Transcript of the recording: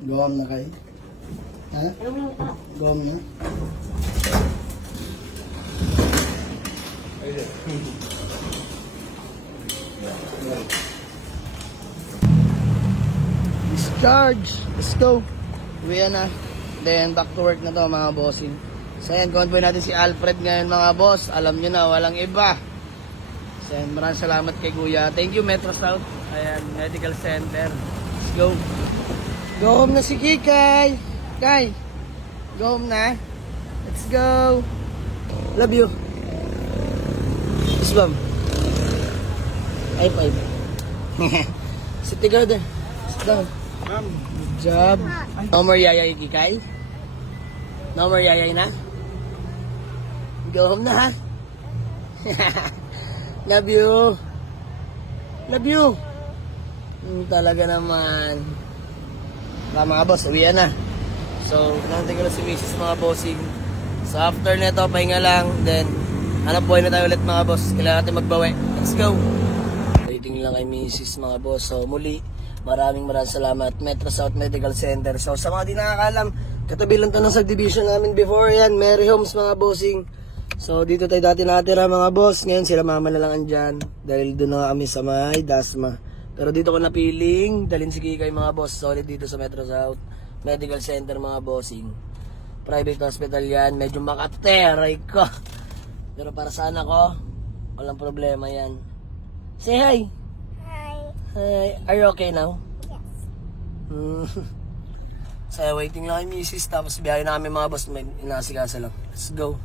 Gawam na kayo? Ha? Gawam na? Discharge! Let's go! Uwi na. Then back to work na to mga bossing. So ayan, convoy natin si Alfred ngayon mga boss. Alam nyo na, walang iba. So ayan, maraming salamat kay Kuya. Thank you Metro South. Ayan, Medical Center. Let's go! Go home na si Kikay! Kay! Go home na! Let's go! Love you! Isbam! High five! Sit together! Sit down! Good job! No more yayay, Kikay? No more yayay na? Go home na ha? Love you! Love you! Talaga naman. Mga boss, uwian na. So, nantay ko na si Mrs. mga bossing. So, after neto, pahinga lang. Then, hanap buhay na tayo ulit mga boss. Kailangan natin magbawi. Let's go! Waiting lang kay Mrs. mga boss. So, muli, maraming salamat. Metro South Medical Center. So, sa mga di nakakalam, katabi lang ito ng subdivision namin before. Yan, Mary Homes mga bossing. So, dito tayo dati natira mga boss. Ngayon, sila mama na lang andyan. Dahil doon na kami sa may Dasma. Pero dito ko napiling, dalhin si Kikay mga boss, solid dito sa Metro South Medical Center mga bossing. Private hospital yan, medyo makateray ko. Pero para sa anak ko, walang problema yan. Say hi! Hi. Hi! Are you okay now? Yes. So waiting lang kay Mrs. Tapos biyahe na kami mga boss, may inasikasa lang. Let's go!